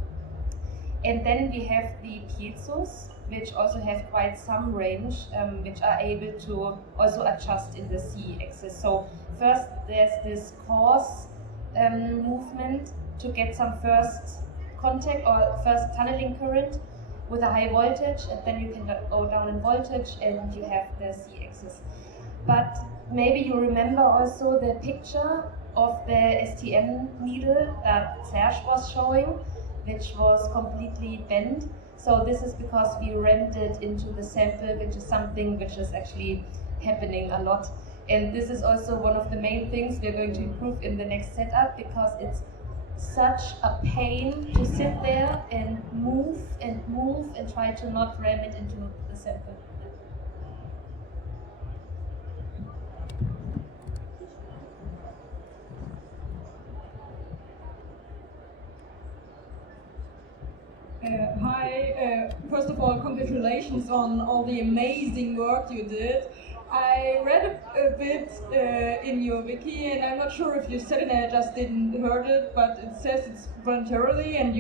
And then we have the piezos, which also have quite some range, which are able to also adjust in the Z-axis. So first there's this coarse movement to get some first contact or first tunneling current with a high voltage, and then you can go down in voltage and you have the Z-axis. But maybe you remember also the picture of the STM needle that Serge was showing, which was completely bent. So this is because we rammed it into the sample, which is something which is actually happening a lot. And this is also one of the main things we're going to improve in the next setup, because it's such a pain to sit there and move and try to not ram it into the sample. Hi, first of all, congratulations on all the amazing work you did. I read a bit in your wiki, and I'm not sure if you said it, I just didn't heard it, but it says it's voluntarily, and the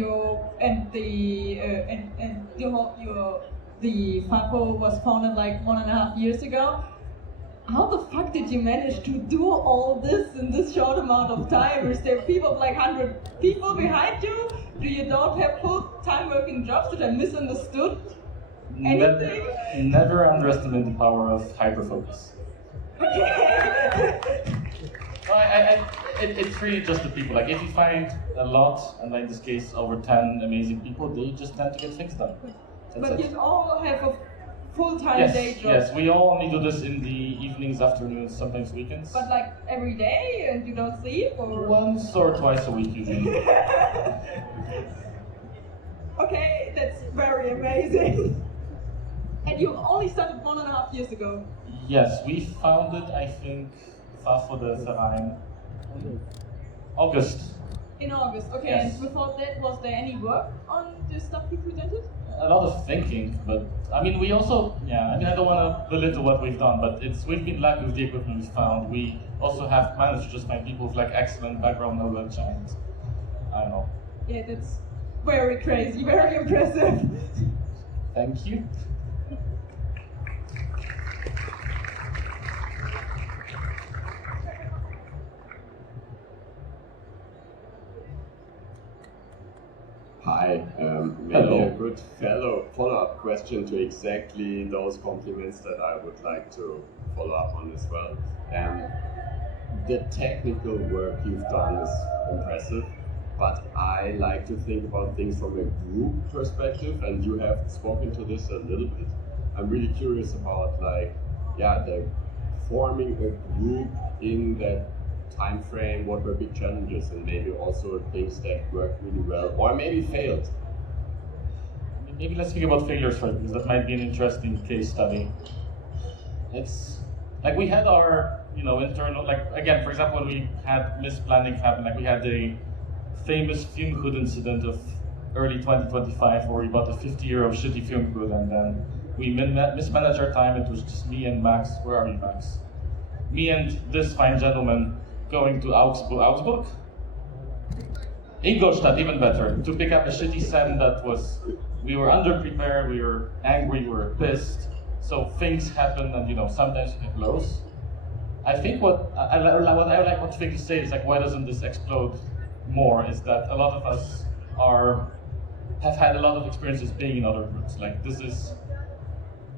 FAFO was founded like 1.5 years ago. How the fuck did you manage to do all this in this short amount of time? Is there people like 100 people behind you? Do you don't have full-time working jobs? Did I misunderstood anything? Never underestimate the power of hyperfocus. Okay. It's really just the people. Like if you find a lot, and in this case over 10 amazing people, they just tend to get things done. But you all have a full-time day job. Yes, we all only do this in the evenings, afternoons, sometimes weekends. But like every day, and you don't sleep, or? Once or twice a week usually. Okay, that's very amazing. And you only started 1.5 years ago. Yes, we founded, I think, FAFO.39C3.CAMRIP.H264.AAC.1080p.mkv. August. In August, okay. Yes. And before that, was there any work on the stuff you presented? A lot of thinking, but I mean, we also, I don't want to belittle what we've done, but we've been lucky with the equipment we found. We also have managed to just find people with like excellent background knowledge, and I don't know. Yeah, that's very crazy, very impressive. Thank you. Hi, maybe a good follow-up question to exactly those compliments that I would like to follow up on as well. The technical work you've done is impressive, but I like to think about things from a group perspective, and you have spoken to this a little bit. I'm really curious about the forming a group in that time frame, what were big challenges, and maybe also things that worked really well, or maybe failed. Maybe let's think about failures first, because that might be an interesting case study. It's like we had our, internal, again, for example, when we had misplanning happen, we had a famous fume hood incident of early 2025 where we bought a 50-euro shitty fume hood, and then we mismanaged our time. It was just me and Max. Where are you, Max? Me and this fine gentleman going to Augsburg? Ingolstadt, even better, to pick up a shitty SEM we were underprepared, we were angry, we were pissed, so things happen, and sometimes you get lows. I think what I like what Vicky says, why doesn't this explode more, is that a lot of us have had a lot of experiences being in other groups.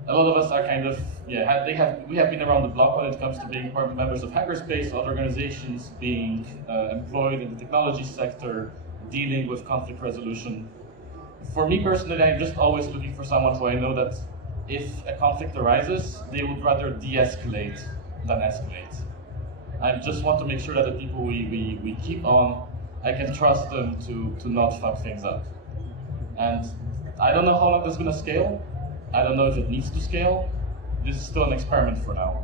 A lot of us are kind of, we have been around the block when it comes to being members of hackerspace, other organizations, being employed in the technology sector, dealing with conflict resolution. For me personally, I'm just always looking for someone who I know that if a conflict arises, they would rather de-escalate than escalate. I just want to make sure that the people we keep on, I can trust them to not fuck things up. And I don't know how long this is going to scale. I don't know if it needs to scale. This is still an experiment for now.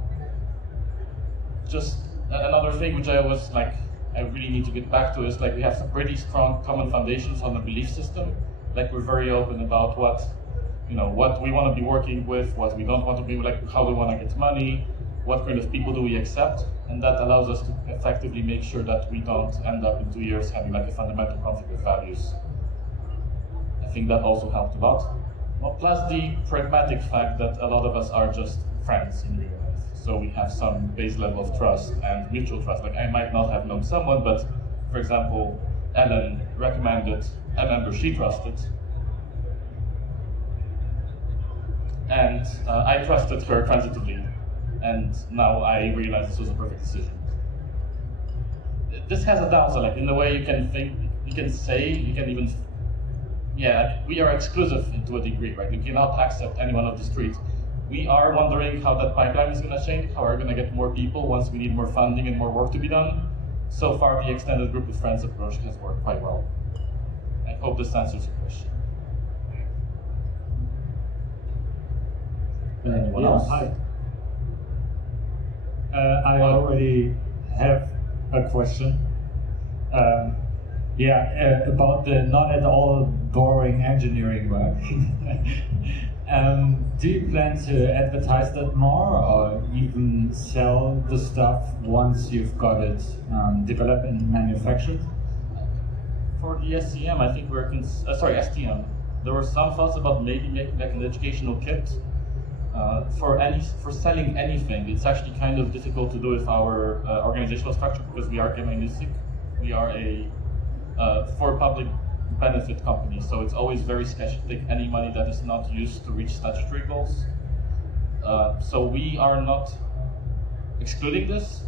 Just another thing which I really need to get back to is we have some pretty strong common foundations on the belief system. We're very open about what we want to be working with, what we don't want to be, how we want to get money, what kind of people do we accept, and that allows us to effectively make sure that we don't end up in 2 years having a fundamental conflict with values. I think that also helped a lot. Well, plus the pragmatic fact that a lot of us are just friends in real life. So we have some base level of trust and mutual trust. I might not have known someone, but for example, Ellen recommended a member she trusted. And I trusted her transitively. And now I realize this was a perfect decision. This has a downside, in the way you can think, you can say, you can even, we are exclusive to a degree, right? You cannot accept anyone off the street. We are wondering how that pipeline is going to change, how we're going to get more people once we need more funding and more work to be done. So far, the extended group of friends approach has worked quite well. I hope this answers your question. Anyone else? Hi. I already have a question. About the not at all boring engineering work. Do you plan to advertise that more, or even sell the stuff once you've got it developed and manufactured? For the SCM, I think STM. There were some thoughts about maybe making an educational kit. For selling anything, it's actually kind of difficult to do with our organizational structure, because we are gemeinnützig. We are a for public benefit company, so it's always very sketchy to take any money that is not used to reach statutory goals. So we are not excluding this.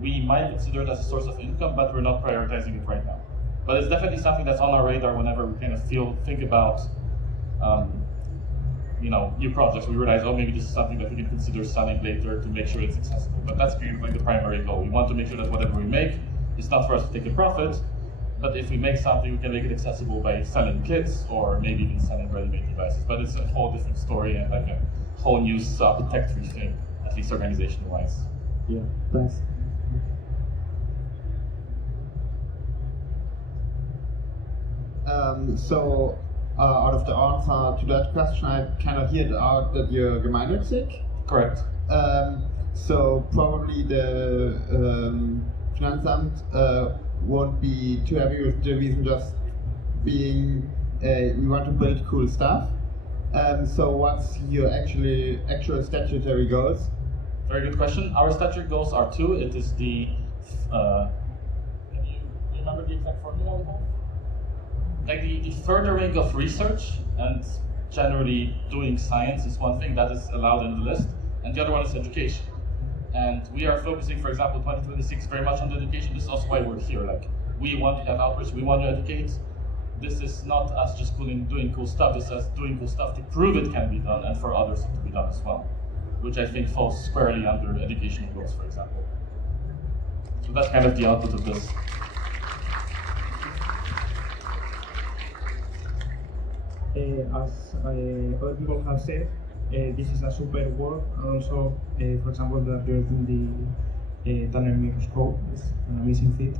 We might consider it as a source of income, but we're not prioritizing it right now. But it's definitely something that's on our radar whenever we kind of think about new projects. We realize, maybe this is something that we can consider selling later to make sure it's accessible. But that's kind of the primary goal. We want to make sure that whatever we make, it's not for us to take a profit, but if we make something, we can make it accessible by selling kits or maybe even selling ready-made devices. But it's a whole different story and a whole new sub-tech thing. at least organization-wise. Yeah, thanks. So, out of the answer to that question, I kind of heard out that you're gemeinnützig. Correct. So probably the Finanzamt won't be too happy with the reason just being we want to build cool stuff. So what's your actual statutory goals? Very good question. Our statutory goals are two. It is the can you remember the exact formula we have? Like the furthering of research and generally doing science is one thing that is allowed in the list, and the other one is education. And we are focusing, for example, 2026 very much on the education. This is also why we're here. Like, we want to have outreach, we want to educate. This is not us just doing cool stuff, this is us doing cool stuff to prove it can be done and for others to be done as well, which I think falls squarely under educational goals, for example. So that's kind of the output of this. As other people have said, this is a super work, and also, for example, that you're doing the tunnel microscope is an amazing feat.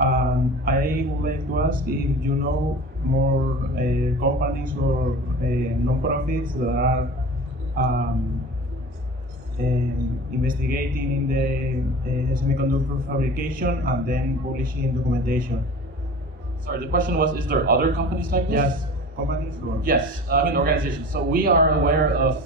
I would like to ask if you know more companies or non-profits that are investigating in the semiconductor fabrication and then publishing documentation. Sorry, the question was, is there other companies like this? Yes. Companies or? Yes, I mean organizations. So we are aware of,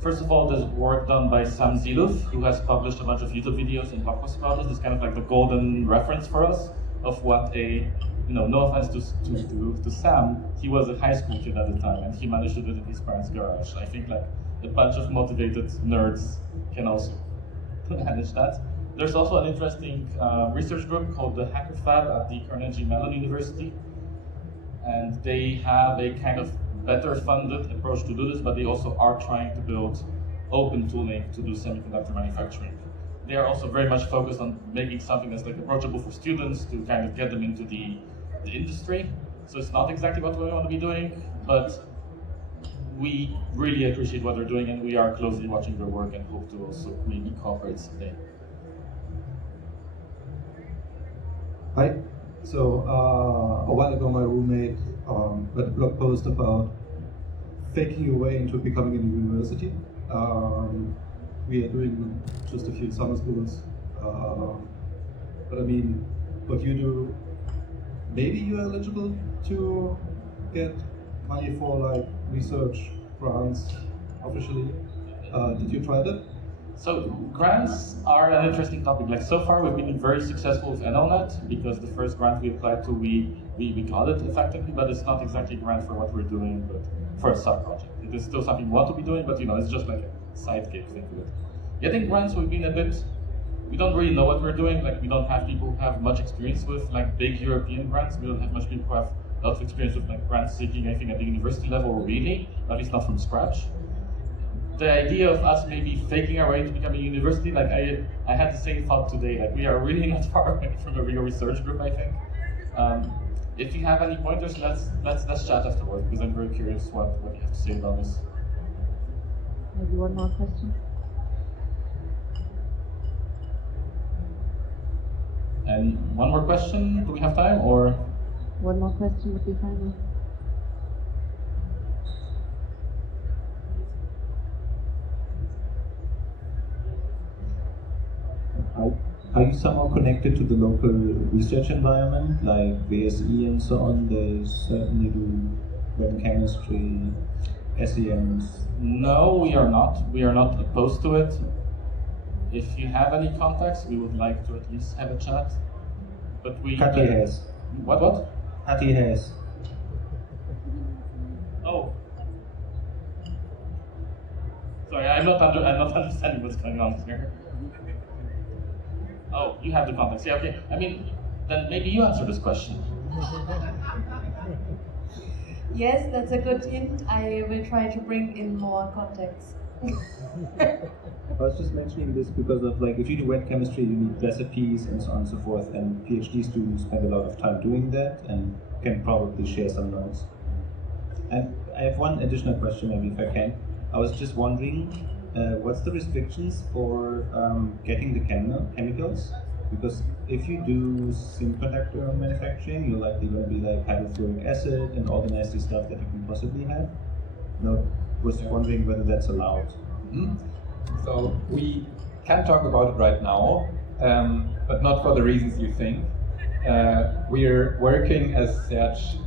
first of all, there's work done by Sam Ziluf, who has published a bunch of YouTube videos and blog posts about this. It's kind of like the golden reference for us of what a, no offense to Sam, he was a high school kid at the time and he managed to do it in his parents' garage. I think like a bunch of motivated nerds can also manage that. There's also an interesting research group called the Hacker Fab at the Carnegie Mellon University. And they have a kind of better funded approach to do this, but they also are trying to build open tooling to do semiconductor manufacturing. They are also very much focused on making something that's like approachable for students to kind of get them into the industry. So it's not exactly what we want to be doing, but we really appreciate what they're doing and we are closely watching their work and hope to also maybe cooperate someday. Hi. So a while ago, my roommate read a blog post about faking your way into becoming a university. We are doing just a few summer schools, but I mean, what you do, maybe you are eligible to get money for like research grants officially. Did you try that? So grants are an interesting topic. Like so far, we've been very successful with NLNet because the first grant we applied to, we got it effectively, but it's not exactly a grant for what we're doing, but for a sub project. It is still something we want to be doing, but it's just like a side gig, think of it. Getting grants, we've been we don't really know what we're doing. Like we don't have people who have much experience with like big European grants. We don't have much people who have a lot of experience with like grant seeking, I think at the university level really, at least not from scratch. The idea of us maybe faking our way into becoming a university, like I had the same thought today, like we are really not far away from a real research group, I think. If you have any pointers, let's chat afterwards, because I'm very curious what you have to say about this. Maybe one more question. And one more question, do we have time, or? One more question would be fine. Are you somehow connected to the local research environment, like VSE and so on? They certainly do web chemistry, SEMs. No, we are not. We are not opposed to it. If you have any contacts, we would like to at least have a chat. But we. Hattie has. What? Hattie has. Oh. Sorry, I'm not understanding what's going on here. Oh, you have the contacts. Yeah, okay. I mean, then maybe you answer this question. Yes, that's a good hint. I will try to bring in more contacts. I was just mentioning this because of like, if you do web chemistry, you need recipes and so on and so forth, and PhD students spend a lot of time doing that and can probably share some notes. And I have one additional question, maybe if I can. I was just wondering, what's the restrictions for getting the chemicals? Because if you do semiconductor manufacturing, you're likely going to be like hydrofluoric acid and all the nasty stuff that you can possibly have. No, was wondering whether that's allowed. Mm-hmm. So we can talk about it right now, but not for the reasons you think. We're working, as Serge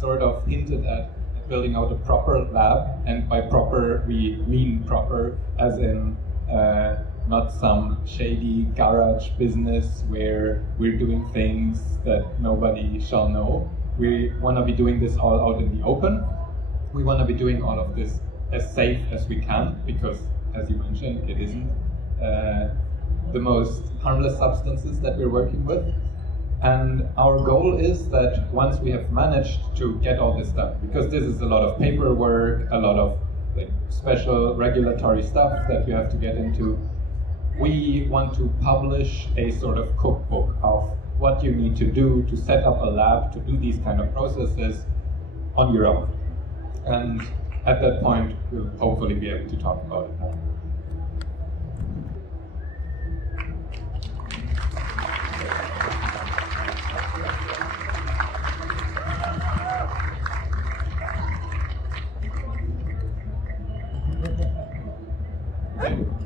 sort of hinted at, building out a proper lab, and by proper we mean proper as in not some shady garage business where we're doing things that nobody shall know. We want to be doing this all out in the open. We want to be doing all of this as safe as we can, because as you mentioned, it isn't the most harmless substances that we're working with. And our goal is that once we have managed to get all this done, because this is a lot of paperwork, a lot of like special regulatory stuff that you have to get into, we want to publish a sort of cookbook of what you need to do to set up a lab to do these kind of processes on your own. And at that point, we'll hopefully be able to talk about it more. Okay.